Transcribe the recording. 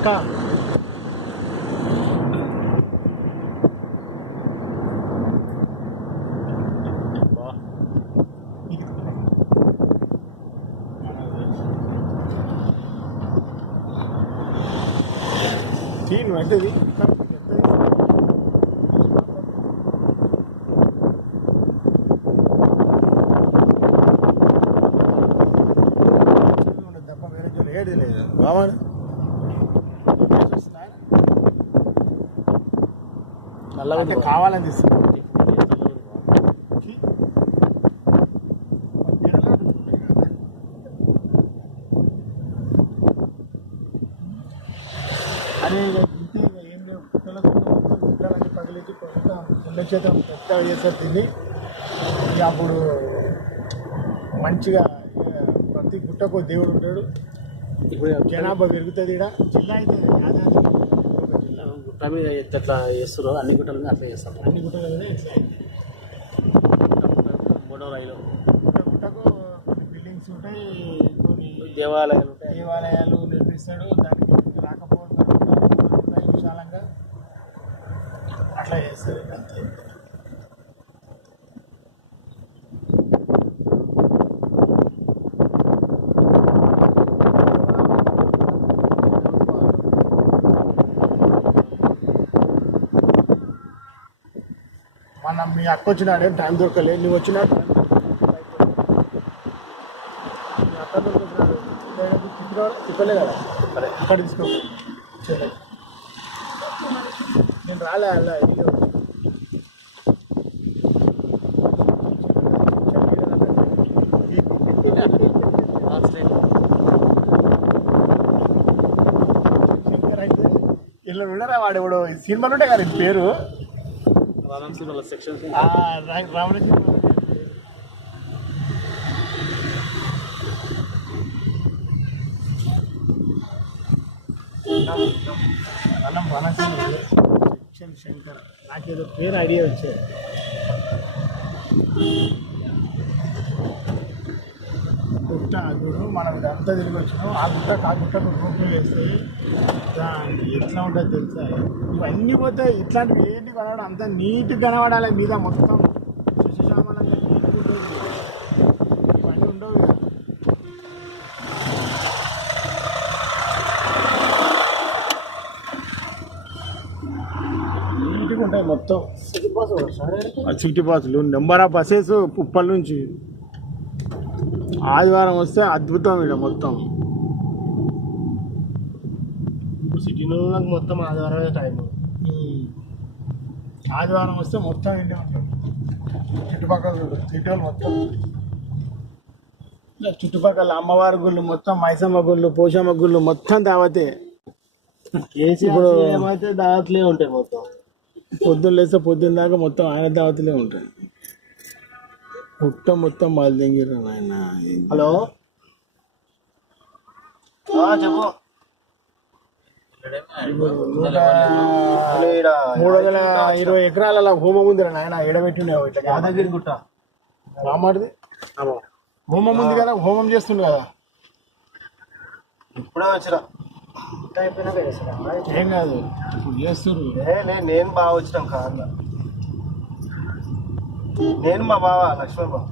అక్క తీను అవుతుంది తప్ప వేరే చోటు ఏది లేదు బావాడు అంటే కావాలని తీస్తుంది అదే ఏం లేవు పుట్టలకు పుట్టాలని పగిలించి పుణ్యక్షేత్రం పెద్ద చేస్తారు తిని ఇక అప్పుడు మంచిగా ప్రతి పుట్టకు దేవుడు ఉంటాడు. ఇప్పుడు జనాభా పెరుగుతుంది. ఇక్కడ జిల్లా అయితే యాదాద్రి జిల్లా గుట్ట మీద ఎట్లా చేస్తారో అన్ని గుట్టల మీద అట్లా చేస్తారు. అన్ని గుట్టల మీద ఇట్లా మూడో రైలు గుట్టకు కొన్ని బిల్డింగ్స్ ఉంటాయి, కొన్ని దేవాలయాలు నిర్మిస్తాడు. దానికి రాకపోవడం విశాలంగా అట్లా చేస్తారు. అంతే. మన మీ అక్క వచ్చినాడే టైం దొరకలే, నువ్వు వచ్చినా టైం అక్క దొరికొచ్చినాడు తిప్పలే కదా అక్కడ తీసుకో. నేను రాలే అలా ఇలా ఉండరా వాడు ఇప్పుడు సినిమాలు ఉంటాయి కదా పేరు రామరాజ్ అన్నం సెక్షన్ శంకర్ నాకేదో పేరు ఐడియా వచ్చేది. గుట్ట గురు మనం ఇదంతా తిరిగి వచ్చినాం. ఆ గుట్టకు రూపం చేస్తే ఎట్లా ఉంటుంది తెలుసా? ఇవన్నీ పోతే ఇట్లాంటివి ఏంటి కనబడ అంత నీట్గా కనబడాలి. మీద మొత్తం శశిశామలంగా నీట్గా ఉంటుంది. ఇవన్నీ ఉండవు. నీట్గా ఉంటాయి మొత్తం. సిటీ బస్సులు నెంబర్ ఆఫ్ బస్సెస్ ఉప్పల్ నుంచి. ఆదివారం వస్తే అద్భుతం. ఇక్కడ మొత్తం సిటీలో మొత్తం ఆదివారం టైం. ఆదివారం వస్తే మొత్తం ఇండియా ఉంటుంది. చుట్టుపక్కల సిటీ మొత్తం చుట్టుపక్కల అమ్మవారి గుళ్ళు మొత్తం, మైసమ్మ గుళ్ళు, పోషమ్మ గుళ్ళు మొత్తం దావతే. ఇప్పుడు ఏమైతే దావతులే ఉంటాయి మొత్తం. పొద్దున్న లేస్తే పొద్దున్న దాకా మొత్తం ఆయన దావతులే ఉంటాయి. మొత్తం వాళ్ళు దిగిర్రు ఆయన. హలో చెప్పు. 320 ఎకరాల హోమం ఉంది నాయన. ఎడబెట్టినావు ఇట్లా యాదగిరి గుట్ట రామాడిది హోమం ఉంది కదా. హోమం చేస్తుండే కదా. ఇప్పుడే వచ్చినా ఏం కాదు ఇప్పుడు చేస్తుర్రు. నేను బాగా వచ్చినాం కాదు. నేను మా బావ లక్ష్మణ్ బాబు.